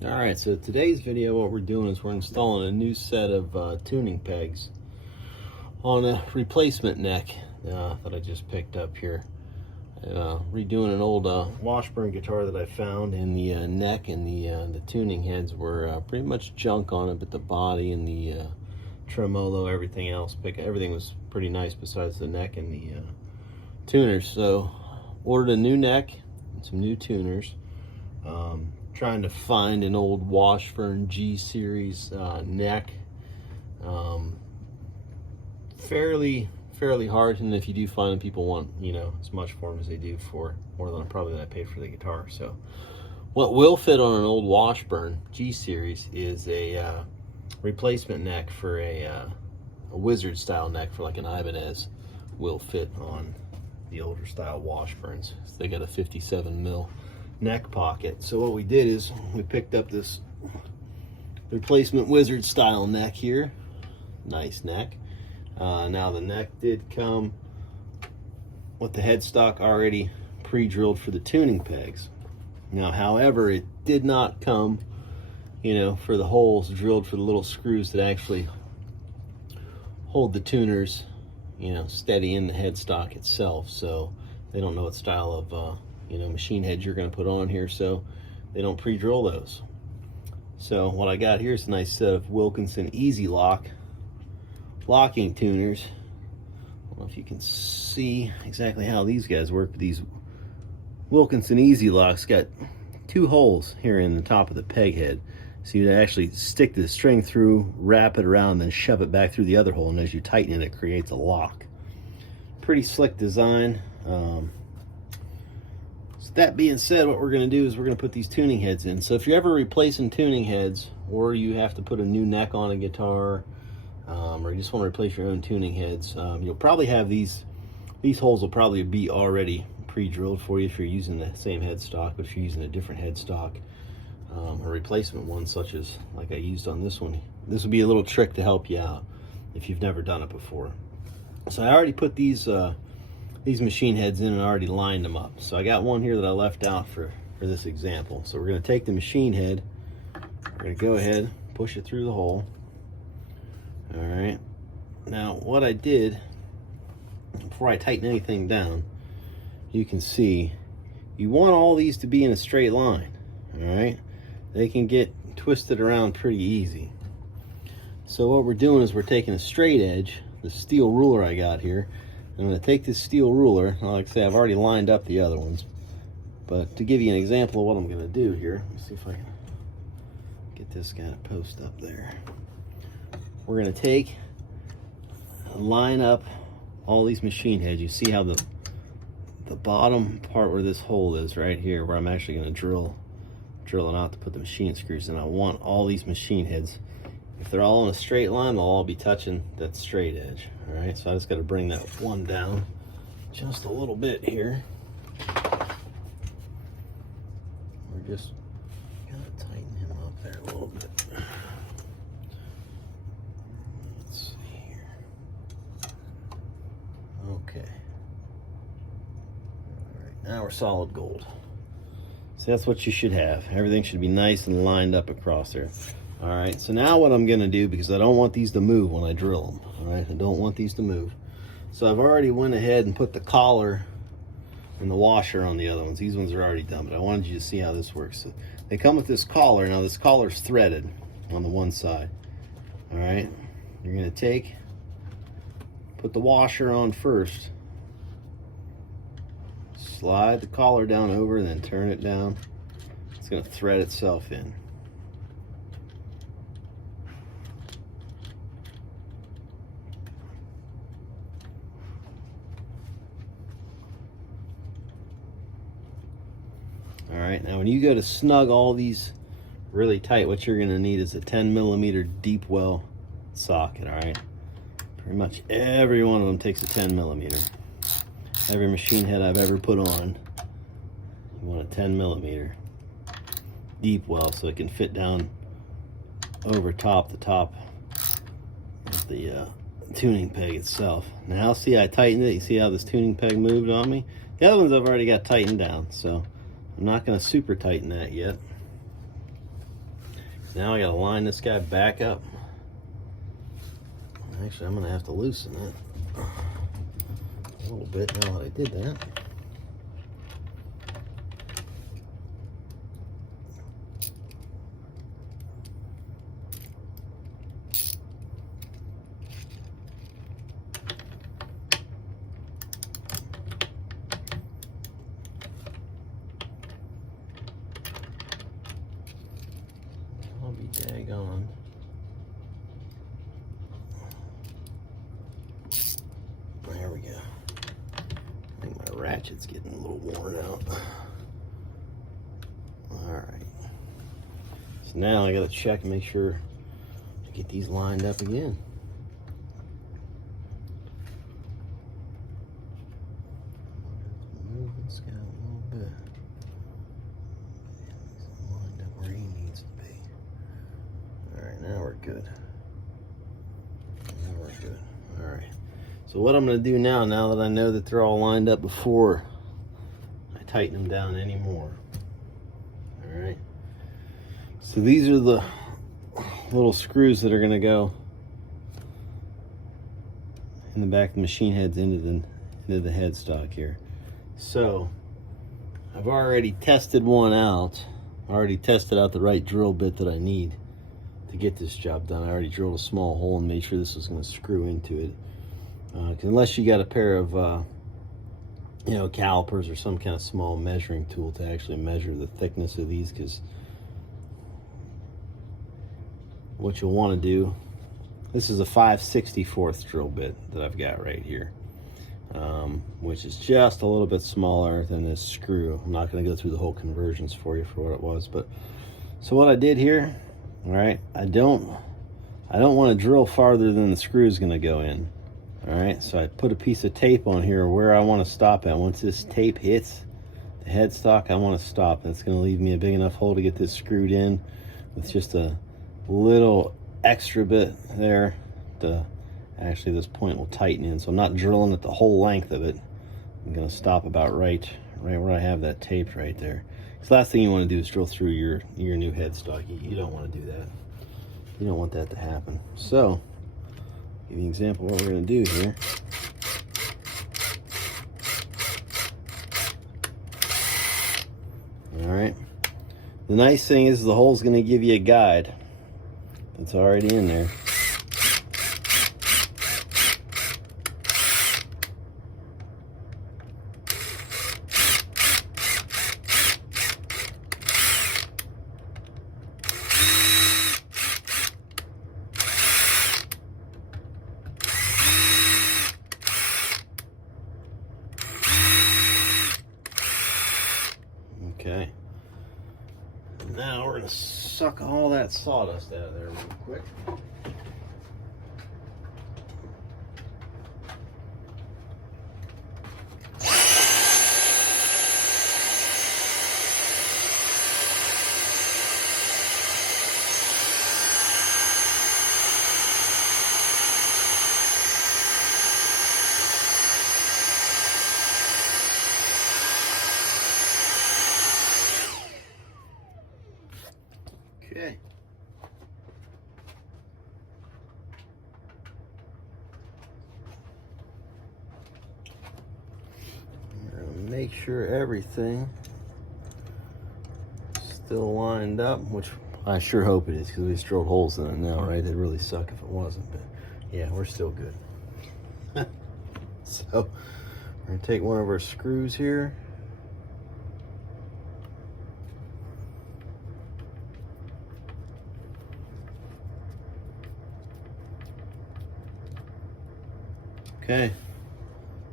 Alright, so today's video, what we're doing is we're installing a new set of tuning pegs on a replacement neck that I just picked up here. Redoing an old Washburn guitar that I found, and the neck and the tuning heads were pretty much junk on it, but the body and the tremolo, everything else, everything was pretty nice besides the neck and the tuners. So ordered a new neck and some new tuners. Trying to find an old Washburn G series neck. Fairly hard, and if you do find them, people want, you know, as much for them as they do for more than I paid for the guitar. So what will fit on an old Washburn G series is a replacement neck for a wizard style neck for like an Ibanez will fit on the older style Washburns. So they got a 57 mil neck pocket. So what we did is we picked up this replacement wizard style neck here. Nice neck. Now the neck did come with the headstock already pre-drilled for the tuning pegs. Now, however, it did not come, you know, for the holes drilled for the little screws that actually hold the tuners, you know, steady in the headstock itself. So they don't know what style of you know, machine heads you're going to put on here, so they don't pre-drill those. So what I got here is a nice set of Wilkinson Easy Lock locking tuners. I don't know if you can see exactly how these guys work, but these Wilkinson Easy Locks got two holes here in the top of the peg head. So you actually stick the string through, wrap it around, then shove it back through the other hole, and as you tighten it, it creates a lock. Pretty slick design. So that being said, what we're going to do is we're going to put these tuning heads in. So if you're ever replacing tuning heads, or you have to put a new neck on a guitar, or you just want to replace your own tuning heads, you'll probably have these holes will probably be already pre-drilled for you if you're using the same headstock. But if you're using a different headstock, a replacement one such as like I used on this one, this would be a little trick to help you out if you've never done it before. So I already put these machine heads in and already lined them up. So I got one here that I left out for this example. So we're going to take the machine head, we're going to go ahead, push it through the hole. All right, now what I did before I tighten anything down, you can see you want all these to be in a straight line. All right, they can get twisted around pretty easy. So what we're doing is we're taking a straight edge, the steel ruler I got here. I'm going to take this steel ruler. Like I say, I've already lined up the other ones, but to give you an example of what I'm going to do here, let's see if I can get this guy to post up there. We're going to take and line up all these machine heads. You see how the bottom part where this hole is right here, where I'm actually going to drill it out to put the machine screws in. I want all these machine heads, if they're all in a straight line, they'll all be touching that straight edge. All right, so I just got to bring that one down just a little bit here. We're just gonna tighten him up there a little bit. Let's see here. Okay. All right, now we're solid gold. So that's what you should have. Everything should be nice and lined up across there. All right, so now what I'm gonna do, because I don't want these to move when I drill them, all right, I don't want these to move. So I've already went ahead and put the collar and the washer on the other ones. These ones are already done, but I wanted you to see how this works. So they come with this collar. Now this collar's threaded on the one side. All right, you're gonna put the washer on first, slide the collar down over, and then turn it down. It's gonna thread itself in. All right, now when you go to snug all these really tight, what you're gonna need is a 10mm deep well socket. All right, pretty much every one of them takes a 10mm. Every machine head I've ever put on, you want a 10mm deep well so it can fit down over the top of the tuning peg itself. Now see, I tightened it. You see how this tuning peg moved on me? The other ones I've already got tightened down, so I'm not going to super tighten that yet. Now I gotta line this guy back up. Actually, I'm gonna have to loosen it a little bit now that I did that. I'll be daggone. There we go. I think my ratchet's getting a little worn out. Alright. So now I gotta check and make sure to get these lined up again. Move this guy a little bit. He's lined up where he needs to be. Alright, now we're good. Now we're good. Alright. So what I'm going to do now that I know that they're all lined up before I tighten them down anymore. Alright. So these are the little screws that are going to go in the back of the machine heads into the headstock here. So I've already tested one out. I already tested out the right drill bit that I need to get this job done. I already drilled a small hole and made sure this was going to screw into it. Unless you got a pair of calipers or some kind of small measuring tool to actually measure the thickness of these, because what you'll want to do, this is a 5/64 drill bit that I've got right here, which is just a little bit smaller than this screw. I'm not going to go through the whole conversions for you for what it was, but so what I did here, all right, I don't want to drill farther than the screw is going to go in. All right, so I put a piece of tape on here where I want to stop at. Once this tape hits the headstock, I want to stop. That's going to leave me a big enough hole to get this screwed in with just a little extra bit there. Actually, this point will tighten in, so I'm not drilling at the whole length of it. I'm going to stop about right where I have that taped right there. Because the last thing you want to do is drill through your new headstock. You don't want to do that. You don't want that to happen. So, give you an example of what we're going to do here. All right. The nice thing is the hole's going to give you a guide that's already in there. Okay. Now we're going to suck all that sawdust out of there real quick. Okay. I'm going to make sure everything is still lined up, which I sure hope it is, because we just drilled holes in it now, right? It'd really suck if it wasn't, but yeah, we're still good. So we're going to take one of our screws here. Okay,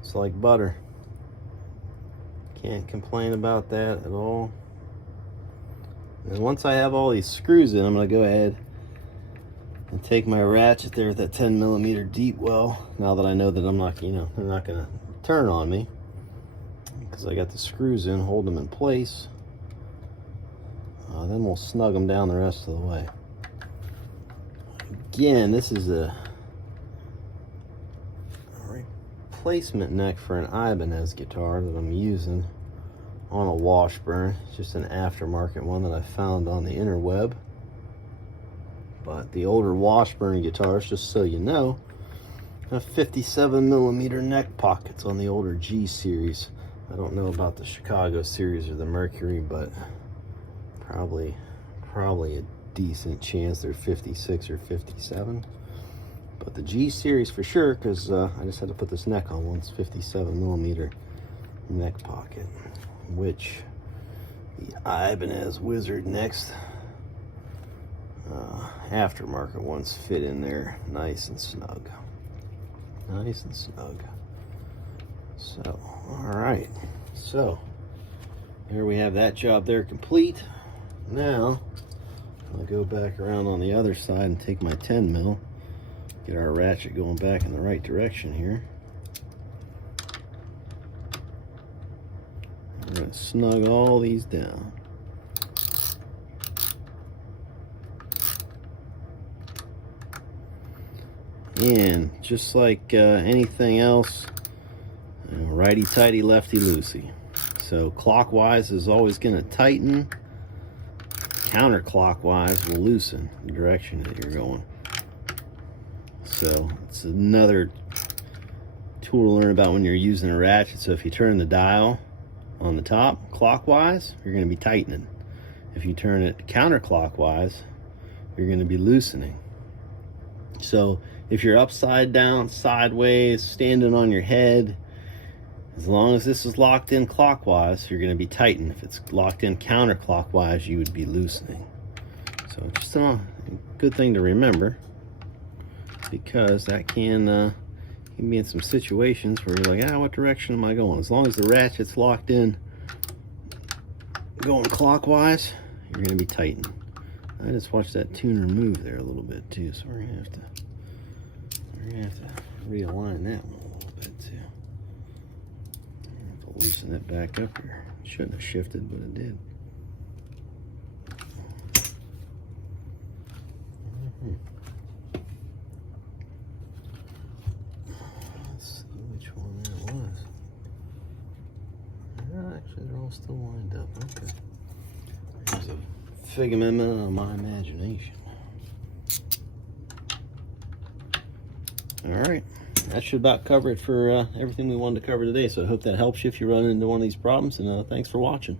it's like butter. Can't complain about that at all. And once I have all these screws in, I'm going to go ahead and take my ratchet there with that 10mm deep well. Now that I know that I'm not, they're not going to turn on me, because I got the screws in, hold them in place. Then we'll snug them down the rest of the way. Again, this is a replacement neck for an Ibanez guitar that I'm using on a Washburn. It's just an aftermarket one that I found on the interweb. But the older Washburn guitars, just so you know, have 57mm neck pockets on the older G series. I don't know about the Chicago series or the Mercury, but probably a decent chance they're 56 or 57. But the G series for sure, because I just had to put this neck on once. 57mm neck pocket, which the Ibanez Wizard Next aftermarket ones fit in there nice and snug. Nice and snug. So, all right. So, here we have that job there complete. Now, I'll go back around on the other side and take my 10mm, get our ratchet going back in the right direction here. We're going to snug all these down. And just like anything else, righty-tighty, lefty-loosey. So clockwise is always going to tighten. Counterclockwise will loosen the direction that you're going. So it's another tool to learn about when you're using a ratchet. So if you turn the dial on the top clockwise, you're going to be tightening. If you turn it counterclockwise, you're going to be loosening. So if you're upside down, sideways, standing on your head, as long as this is locked in clockwise, you're going to be tightening. If it's locked in counterclockwise, you would be loosening. So just a good thing to remember, because that can be in some situations where you're like, what direction am I going? As long as the ratchet's locked in going clockwise, you're going to be tightening. I just watched that tuner move there a little bit too, so we're gonna have to realign that one a little bit too. Have to loosen it back up here. Shouldn't have shifted, but it did. Let's see which one that was. Actually, they're all still lined up. Okay. There's a figment of my imagination. All right, that should about cover it for everything we wanted to cover today. So I hope that helps you if you run into one of these problems, and thanks for watching.